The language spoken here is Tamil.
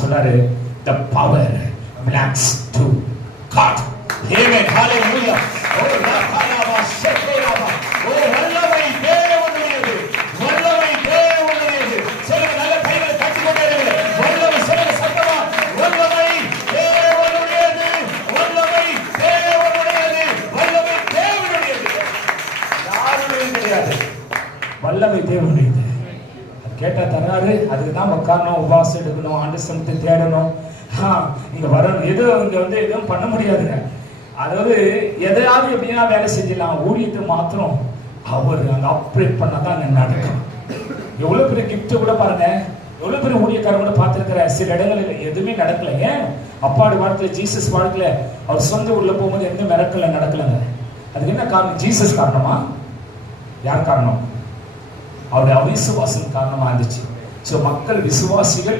சொல்றாரு, the power belongs to God. Amen. Hallelujah. Oh ராபாலாபா ஷெகேலாபா. Oh வல்லமை தேவனுடையது. வல்லமை தேவனுடையது. சொல்லுங்க, நல்ல கைகளை தட்டி கொண்டே இருங்க. வல்லமை சொல்லுங்க சத்தமா. வல்லமை தேவனுடையது. வல்லமை தேவனுடையது. வல்லமை தேவனுடையது. யாருடையது கிடையாது. வல்லமை தேவனுடையது. கேட்டா தராரு. அதுக்கு தான் உட்காரணும், உபவாசம் எடுக்கணும், ஆண்டு சமத்தை தேடணும். இங்க வரணும். இங்க எதுவும் பண்ண முடியாதுங்க. அதாவது எதையாவது எப்படின்னா வேலை செஞ்சிடலாம். ஊழியத்தை மாத்திரம் அவர் அங்க ஆப்ரேட் பண்ணாதான் அங்க நடக்கும். எவ்வளவு பெரிய கிஃப்ட் கூட பாருங்க, எவ்வளவு பெரிய ஊழியக்காரர் கூட பார்த்திருக்கிற சில இடங்களில் எதுவுமே நடக்கல. ஏன்? அப்பாடு வாழ்க்கையில, ஜீசஸ் வாழ்க்கையில அவர் சொந்த ஊர்ல போகும்போது எந்த மிரக்கல நடக்கலங்க. அதுக்கு என்ன காரணம்? ஜீசஸ் காரணமா? யார் காரணம்? அவருடைய அவிசுவாசம் காரணமா இருந்துச்சு. மக்கள் விசுவாசிகள்